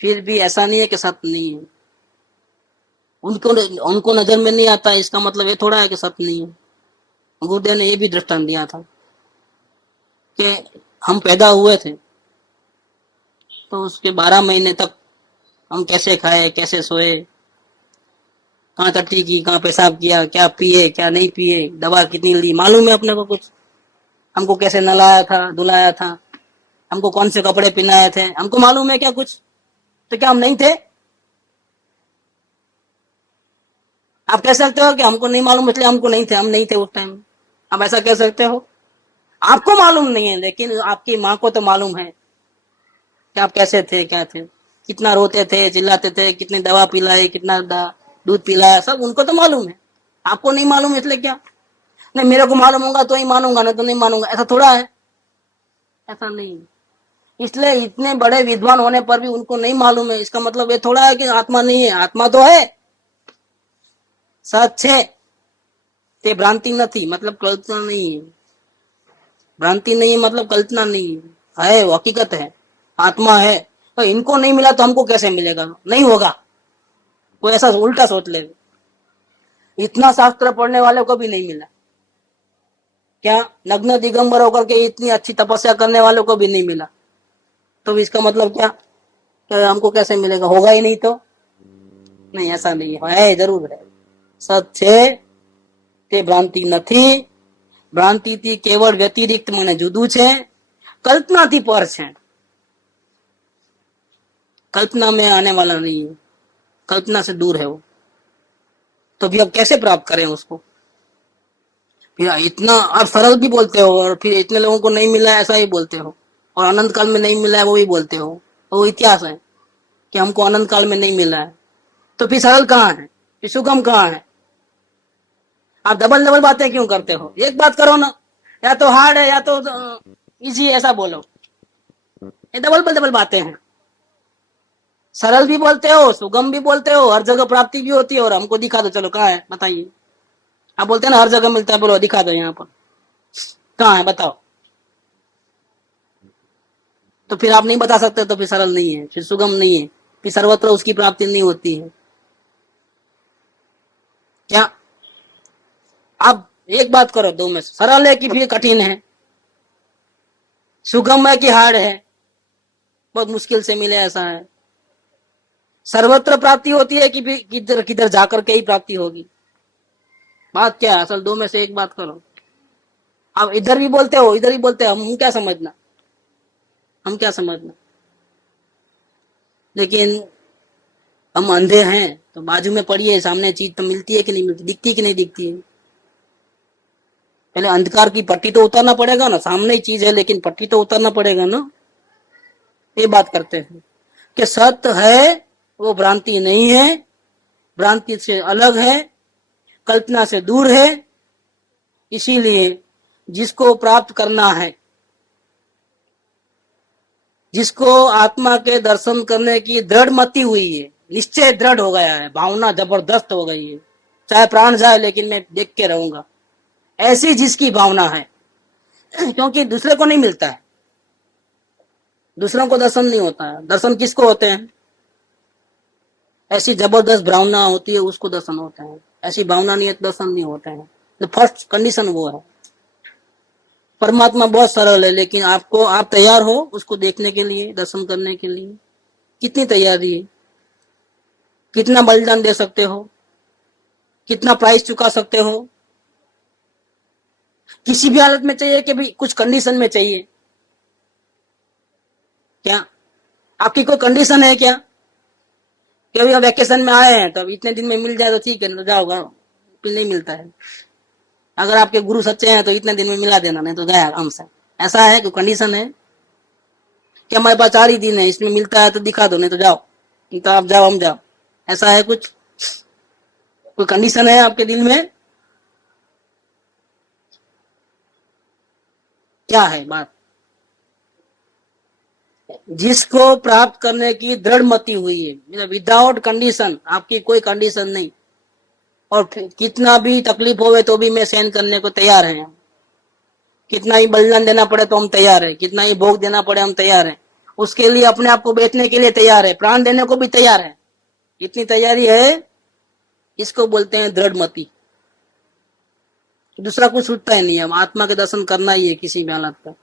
फिर भी ऐसा नहीं है कि सत्य नहीं है। उनको नजर में नहीं आता, इसका मतलब ये थोड़ा है कि सत्य नहीं है। गुरुदेव ने ये भी दृष्टांत दिया था कि हम पैदा हुए थे तो उसके 12 महीने तक हम कैसे खाए, कैसे सोए, कहाँ टट्टी की, कहाँ पेशाब किया, क्या पिए, क्या नहीं पिए, दवा कितनी ली, मालूम है अपने को कुछ? हमको कैसे नलाया था, धुलाया था, हमको कौन से कपड़े पहनाए थे, हमको मालूम है क्या कुछ? तो क्या हम नहीं थे? आप कह सकते हो कि हमको नहीं मालूम इसलिए हमको नहीं थे, हम नहीं थे उस टाइम? आप ऐसा कह सकते हो? आपको मालूम नहीं है, लेकिन आपकी माँ को तो मालूम है कि आप कैसे थे, क्या थे, कितना रोते थे, चिल्लाते थे, कितनी दवा पिलाई, कितना दूध पिलाया, सब उनको तो मालूम है। आपको नहीं मालूम इसलिए क्या? नहीं, मेरे को मालूम होगा तो ही मानूंगा, ना तो नहीं मानूंगा, ऐसा थोड़ा है, ऐसा नहीं। इसलिए इतने बड़े विद्वान होने पर भी उनको नहीं मालूम है, इसका मतलब ये थोड़ा है कि आत्मा नहीं है। आत्मा तो है, सच है, ते भ्रांति नहीं, मतलब कल्पना नहीं है। भ्रांति नहीं है मतलब कल्पना नहीं है, हकीकत है, आत्मा है। तो इनको नहीं मिला तो हमको कैसे मिलेगा? नहीं होगा। कोई ऐसा उल्टा सोच ले, इतना शास्त्र पढ़ने वाले को भी नहीं मिला, क्या नग्न दिगंबर होकर के इतनी अच्छी तपस्या करने वालों को भी नहीं मिला, तो इसका मतलब क्या, हमको कैसे मिलेगा, होगा ही नहीं तो नहीं, ऐसा नहीं है, जरूर है। सत छे તે ભ્રાંતિ નથી, ભ્રાંતિથી કેવળ વ્યતિરિક્ત મને જુદું છે, कल्पनाથી पर છે, कल्पना में आने वाला नहीं है, कल्पना से दूर है वो, तो भी अब कैसे प्राप्त करें उसको। फिर इतना आप सरल भी बोलते हो और फिर इतने लोगों को नहीं मिला है ऐसा ही बोलते हो, और अनंत काल में नहीं मिला है वो भी बोलते हो, वो इतिहास है कि हमको अनंत काल में नहीं मिला है, तो फिर सरल कहाँ है, फिर सुगम कहाँ है। आप डबल डबल बातें क्यों करते हो, एक बात करो ना, या तो हार्ड है या तो इजी, ऐसा बोलो, ये डबल डबल बातें हैं। सरल भी बोलते हो, सुगम भी बोलते हो, हर जगह प्राप्ति भी होती है, और हमको दिखा दो, चलो कहाँ है बताइए। आप बोलते हैं ना हर जगह मिलता है, बोलो दिखा दो यहाँ पर कहाँ है बताओ, तो फिर आप नहीं बता सकते, तो फिर सरल नहीं है, फिर सुगम नहीं है, फिर सर्वत्र उसकी प्राप्ति नहीं होती है। क्या आप एक बात करो, दो में सरल है कि फिर कठिन है, सुगम है कि हार्ड है, बहुत मुश्किल से मिले ऐसा है, सर्वत्र प्राप्ति होती है कि किधर किधर जाकर के ही प्राप्ति होगी, बात क्या है असल, दो में से एक बात करो। आप इधर भी बोलते हो इधर भी बोलते हो, हम क्या समझना, हम क्या समझना। लेकिन हम अंधे हैं, तो बाजू में पड़ी है, सामने चीज तो मिलती है कि नहीं मिलती, दिखती कि नहीं दिखती है। पहले अंधकार की पट्टी तो उतारना पड़ेगा ना, सामने ही चीज है लेकिन पट्टी तो उतारना पड़ेगा ना, ये बात करते हैं कि सत्य है वो भ्रांति नहीं है, भ्रांति से अलग है, कल्पना से दूर है, इसीलिए जिसको प्राप्त करना है, जिसको आत्मा के दर्शन करने की दृढ़ मति हुई है, निश्चय दृढ़ हो गया है, भावना जबरदस्त हो गई है, चाहे प्राण जाए लेकिन मैं देख के रहूंगा, ऐसी जिसकी भावना है, क्योंकि दूसरे को नहीं मिलता है, दूसरों को दर्शन नहीं होता है, दर्शन किसको होते हैं, ऐसी जबरदस्त भावना होती है उसको दर्शन होते हैं, ऐसी भावना नहीं है दर्शन नहीं होते हैं। तो फर्स्ट कंडीशन वो है। परमात्मा बहुत सरल है, लेकिन आपको, आप तैयार हो उसको देखने के लिए, दर्शन करने के लिए, कितनी तैयारी है, कितना बलिदान दे सकते हो, कितना प्राइस चुका सकते हो। किसी भी हालत में चाहिए कि भाई कुछ कंडीशन में चाहिए क्या, आपकी कोई कंडीशन है क्या कि अभी वैकेशन में आए हैं तो इतने दिन में मिल जाए तो ठीक है, तो जाओ, फिर नहीं मिलता है। अगर आपके गुरु सच्चे हैं तो इतने दिन में मिला देना, नहीं तो गया आराम से, ऐसा है कोई कंडीशन है कि हमारे पास 4 ही दिन है, इसमें मिलता है तो दिखा दो, नहीं तो जाओ, तो आप जाओ हम जाओ, ऐसा है कुछ, कोई कंडीशन है आपके दिल में, क्या है बात। जिसको प्राप्त करने की दृढ़ मति हुई है, विदाउट कंडीशन, आपकी कोई कंडीशन नहीं, और कितना भी तकलीफ होवे तो भी मैं सहन करने को तैयार है, कितना ही बलिदान देना पड़े तो हम तैयार है, कितना ही भोग देना पड़े हम तैयार है, उसके लिए अपने आप को बेचने के लिए तैयार है, प्राण देने को भी तैयार है, इतनी तैयारी है, इसको बोलते हैं दृढ़ मति। दूसरा कुछ छूटता ही नहीं है, आत्मा के दर्शन करना ही है किसी भी हालत का,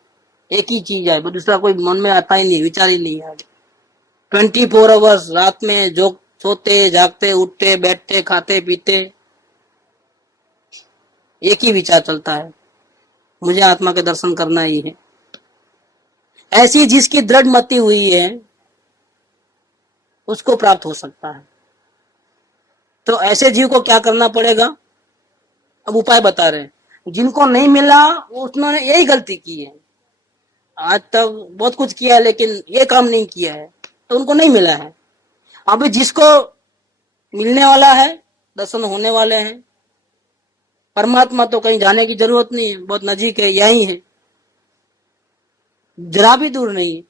एक ही चीज है, दूसरा कोई मन में आता ही नहीं, विचार ही नहीं है। 24 आवर्स रात में जो सोते जागते उठते बैठते खाते पीते एक ही विचार चलता है, मुझे आत्मा के दर्शन करना ही है। ऐसी जिसकी दृढ़ मति हुई है उसको प्राप्त हो सकता है। तो ऐसे जीव को क्या करना पड़ेगा, अब उपाय बता रहे हैं। जिनको नहीं मिला उन्होंने यही गलती की है, आज तक बहुत कुछ किया है लेकिन ये काम नहीं किया है, तो उनको नहीं मिला है। अभी जिसको मिलने वाला है, दर्शन होने वाले हैं, परमात्मा तो कहीं जाने की जरूरत नहीं है, बहुत नजीक है, यही है, जरा भी दूर नहीं है,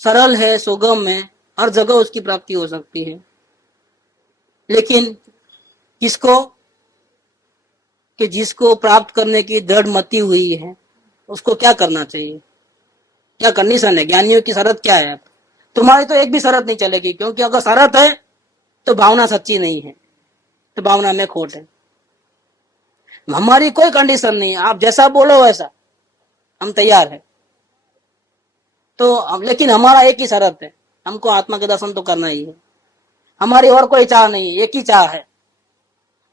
सरल है, सुगम है, हर जगह उसकी प्राप्ति हो सकती है। लेकिन किसको, कि जिसको प्राप्त करने की दृढ़ मति हुई है उसको क्या करना चाहिए, क्या कंडीशन है, ज्ञानियों की शरत क्या है। तुम्हारी तो एक भी शरत नहीं चलेगी, क्योंकि अगर शरत है तो भावना सच्ची नहीं है, तो भावना में खोट है। हमारी कोई कंडीशन नहीं है, आप जैसा बोलो वैसा हम तैयार है। तो लेकिन हमारा एक ही शर्त है, हमको आत्मा के दर्शन तो करना ही है। हमारी और कोई चाह नहीं है, एक ही चाह है।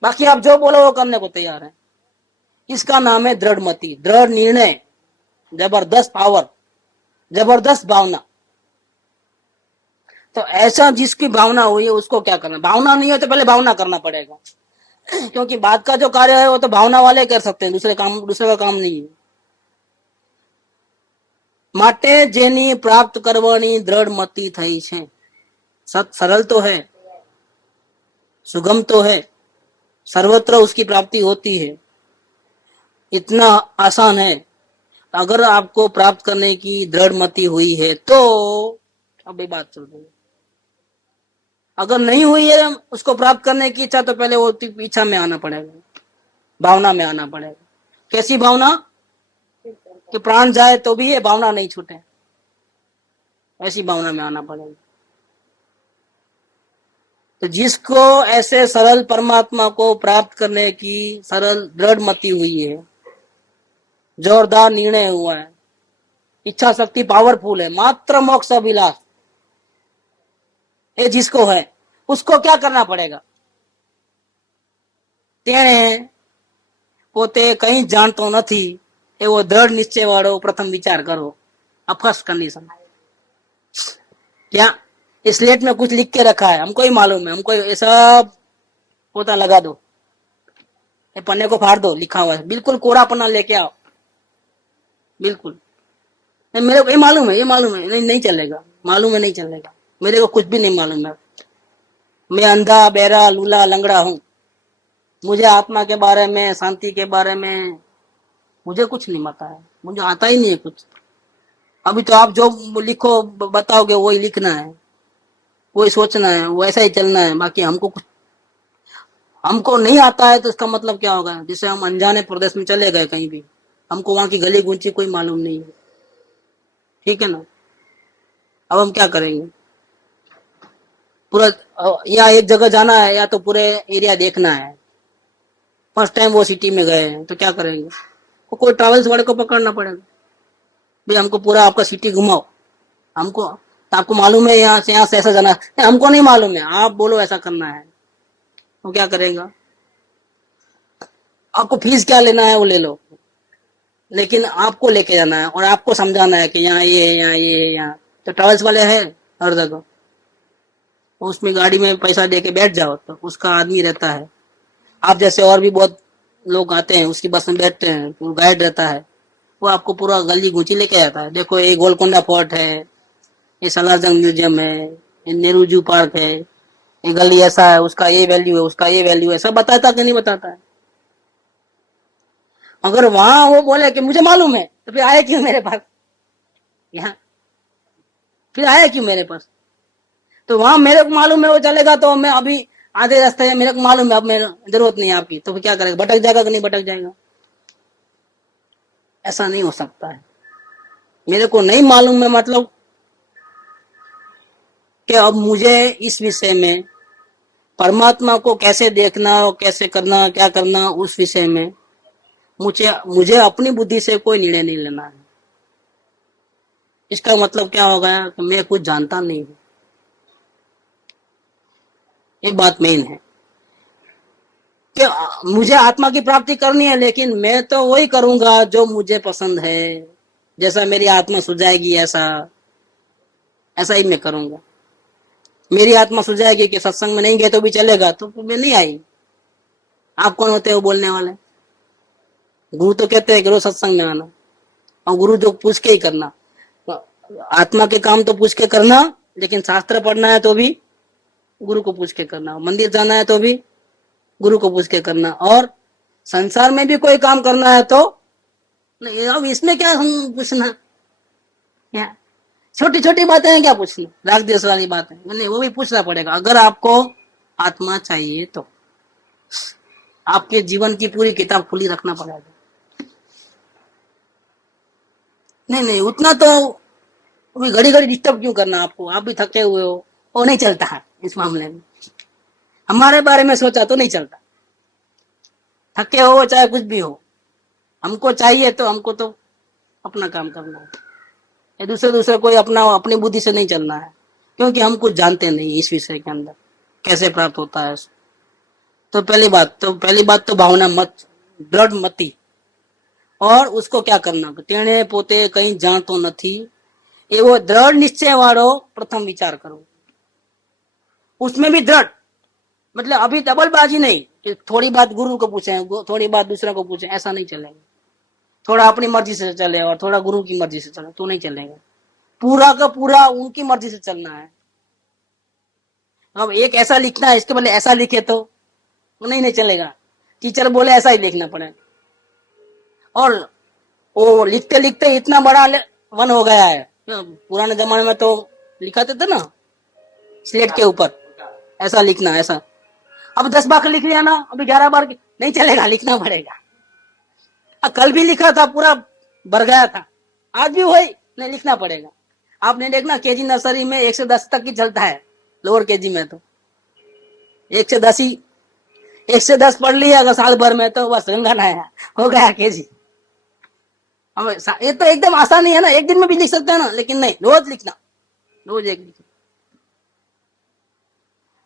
बाकी आप जो बोलो वो करने को तैयार है। इसका नाम है दृढ़ मति, दृढ़ निर्णय, जबरदस्त पावर, जबरदस्त भावना। तो ऐसा जिसकी भावना हुई है उसको क्या करना, भावना नहीं है तो पहले भावना करना पड़ेगा। क्योंकि बाद का जो कार्य है वो तो भावना वाले कर सकते हैं, दूसरे का काम नहीं है। માટે જેની પ્રાપ્ત કરવાની દ્રઢ મતિ થઈ છે, सरल तो है, सुगम तो है, सर्वत्र उसकी प्राप्ति होती है, इतना आसान है। अगर आपको प्राप्त करने की दृढ़ मति हुई है तो अभी बात चल रही है। अगर नहीं हुई है उसको प्राप्त करने की इच्छा, तो पहले वो इच्छा में आना पड़ेगा, भावना में आना पड़ेगा। कैसी भावना कि प्राण जाए तो भी ये भावना नहीं छूटे, ऐसी भावना में आना पड़ेगा। तो जिसको ऐसे सरल परमात्मा को प्राप्त करने की सरल दृढ़ मति हुई है, जोरदार निर्णय हुआ है, इच्छा शक्ति पावरफुल है, मात्र मोक्ष अभिलाष, ये जिसको है उसको क्या करना पड़ेगा? तेने પોતે કઈ જાણતો નથી એવો દૃઢ નિશ્ચય વાળો પ્રથમ વિચાર કરો। આ ફર્स्ट कंडीशन। क्या इस स्लेट में कुछ लिख के रखा है, हमको ही मालूम है, हमको ये सब पोता लगा दो, ये पन्ने को फाड़ दो, लिखा हुआ है, बिल्कुल कोरा पन्ना लेके आओ, बिल्कुल मेरे को ये मालूम है, ये मालूम है, नहीं, नहीं चलेगा, मालूम है नहीं चलेगा, मेरे को कुछ भी नहीं मालूम है, मैं अंधा बहरा लूला लंगड़ा हूं, मुझे आत्मा के बारे में, शांति के बारे में मुझे कुछ नहीं पता है, मुझे आता ही नहीं है कुछ। अभी तो आप जो लिखो बताओगे वही लिखना है, वही सोचना है, वैसा ही चलना है, बाकी हमको कुछ, हमको नहीं आता है तो इसका मतलब क्या होगा? जैसे हम अनजाने प्रदेश में चले गए कहीं भी, हमको वहां की गली गुंची कोई मालूम नहीं है, ठीक है ना। अब हम क्या करेंगे? पूरा या एक जगह जाना है या तो पूरे एरिया देखना है, फर्स्ट टाइम वो सिटी में गए हैं तो क्या करेंगे? तो कोई ट्रैवल्स वाले को पकड़ना पड़ेगा, भाई हमको पूरा आपका सिटी घुमाओ, हमको तो आपको मालूम है यहाँ से ऐसा जाना है, हमको नहीं मालूम है, आप बोलो ऐसा करना है, तो क्या करेगा? आपको फीस क्या लेना है वो ले लो, लेकिन आपको लेके जाना है और आपको समझाना है कि यहाँ ये है, यहाँ ये है, यहाँ। तो ट्रैवल्स वाले हैं हर जगह, उसमें गाड़ी में पैसा दे के बैठ जाओ तो उसका आदमी रहता है। आप जैसे और भी बहुत लोग आते हैं उसकी बस में बैठते हैं, वो गाइड रहता है, वो आपको पूरा गली गुची लेके जाता है। देखो ये गोलकोंडा फोर्ट है, ये सलारजंग म्यूजियम है, ये नेहरू जू पार्क है, ये गली ऐसा है, उसका ये वैल्यू है, उसका ये वैल्यू है, सब बताता कि नहीं बताता है? अगर वहां वो बोले कि मुझे मालूम है, तो फिर आए क्यों मेरे पास? यहाँ फिर आया क्यों मेरे पास? तो वहां मेरे को मालूम है वो चलेगा, तो मैं अभी आधे रास्ते है, मेरे को मालूम है, अब मेरे जरूरत नहीं है आपकी, तो फिर क्या करेगा? भटक जाएगा कि नहीं भटक जाएगा? ऐसा नहीं हो सकता है। मेरे को नहीं मालूम है मतलब कि अब मुझे इस विषय में परमात्मा को कैसे देखना और कैसे करना, क्या करना, उस विषय में मुझे अपनी बुद्धि से कोई निर्णय नहीं लेना है। इसका मतलब क्या होगा कि मैं कुछ जानता नहीं हूं, ये बात मेन है कि मुझे आत्मा की प्राप्ति करनी है, लेकिन मैं तो वही करूंगा जो मुझे पसंद है, जैसा मेरी आत्मा सुझाएगी ऐसा ही मैं करूंगा। मेरी आत्मा सुझाएगी कि सत्संग में नहीं गए तो भी चलेगा, तो मैं नहीं आई। आप कौन होते हो बोलने वाले? गुरु तो कहते हैं कि रोज सत्संग में आना, और गुरु जो पूछ के ही करना, आत्मा के काम तो पूछ के करना, लेकिन शास्त्र पढ़ना है तो भी गुरु को पूछ के करना, मंदिर जाना है तो भी गुरु को पूछ के करना, और संसार में भी कोई काम करना है तो नहीं। अब इसमें क्या हम पूछना, क्या छोटी छोटी बातें हैं क्या पूछनी, राग देश वाली बात है नहीं, वो भी पूछना पड़ेगा। अगर आपको आत्मा चाहिए तो आपके जीवन की पूरी किताब खुली रखना पड़ेगा। नहीं उतना तो घड़ी घड़ी डिस्टर्ब क्यों करना आपको? आप भी थके हुए हो, वो नहीं चलता है इस मामले में। हमारे बारे में सोचा तो नहीं चलता, थके हो चाहे कुछ भी हो, हमको चाहिए तो हमको तो अपना काम करना है। ये दूसरे कोई अपना अपनी बुद्धि से नहीं चलना है, क्योंकि हम कुछ जानते नहीं इस विषय के अंदर कैसे प्राप्त होता है। तो पहली बात तो भावना मत, दृढ़ मति। और उसको क्या करना, तेने पोते कहीं जानतो નથી, एवो दृढ़ निश्चय वाળો प्रथम विचार करो। उसमें भी दृढ़, मतलब अभी डबलबाजी नहीं कि थोड़ी बात गुरु को पूछे, थोड़ी बात दूसरे को पूछे, ऐसा नहीं चलेगा। थोड़ा अपनी मर्जी से चले और थोड़ा गुरु की मर्जी से चले तो नहीं चलेगा। पूरा का पूरा उनकी मर्जी से चलना है। अब एक ऐसा लिखना है, इसके बदले ऐसा लिखे तो नहीं चलेगा। टीचर बोले ऐसा ही लिखना पड़ेगा। और वो लिखते लिखते इतना बड़ा वन हो गया है। पुराने जमाने में तो लिखाते थे ना स्लेट के ऊपर, ऐसा लिखना ऐसा। अब 10 बार लिख लिया ना, अभी 11 बार नहीं चलेगा, लिखना पड़ेगा। कल भी लिखा था, पूरा भर गया था, आज भी वही नहीं, लिखना पड़ेगा। आपने देखना केजी नर्सरी में 1 से 10 तक ही चलता है, लोअर केजी में तो 1 से 10 ही, 1 से 10 पढ़ लिया अगर साल भर में तो बस गंगा नहाया, हो गया केजी। अब ये तो एकदम आसान ही है ना, एक दिन में भी लिख सकते हैं ना, लेकिन नहीं, रोज लिखना, रोज एक लिखना।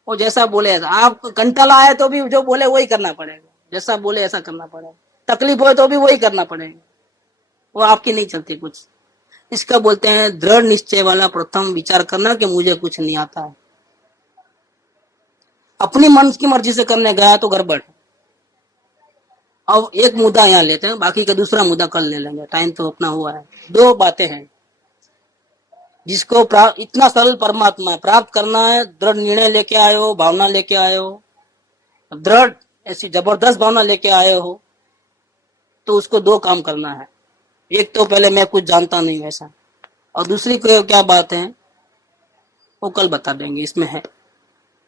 वो जैसा बोले ऐसा, आप कंटाला आए तो भी जो बोले वही करना पड़ेगा, जैसा बोले ऐसा करना पड़ेगा। तकलीफ हो तो भी वही करना पड़ेगा, वो आपकी नहीं चलती कुछ। इसका बोलते हैं दृढ़ निश्चय वाला प्रथम विचार करना कि मुझे कुछ नहीं आता है। अपनी मन की मर्जी से करने गया तो गड़बड़। अब एक मुद्दा यहाँ लेते हैं, बाकी का दूसरा मुद्दा कल ले लेंगे, टाइम तो अपना हुआ है। 2 बातें हैं जिसको इतना सरल परमात्मा प्राप्त करना है। दृढ़ निर्णय लेके आए हो, भावना लेके आए हो, दृढ़ ऐसी जबरदस्त भावना लेके आए हो, तो उसको 2 काम करना है। एक तो पहले मैं कुछ जानता नहीं ऐसा, और दूसरी क्या बात है वो कल बता देंगे, इसमें है।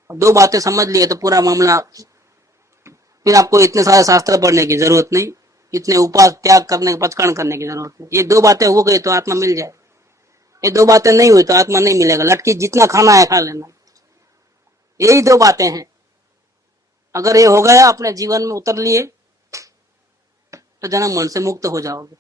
2 बातें समझ लिए तो पूरा मामला, फिर आपको इतने सारे शास्त्र पढ़ने की जरूरत नहीं, इतने उपास त्याग करने पचकण करने की जरूरत नहीं। ये 2 बातें हो गई तो आत्मा मिल जाए, ये 2 बातें नहीं हुई तो आत्मा नहीं मिलेगा। लटकी जितना खाना है खा लेना, यही 2 बातें हैं। अगर ये हो गया, अपने जीवन में उतर लिए, तो जन्म मन से मुक्त हो जाओगे।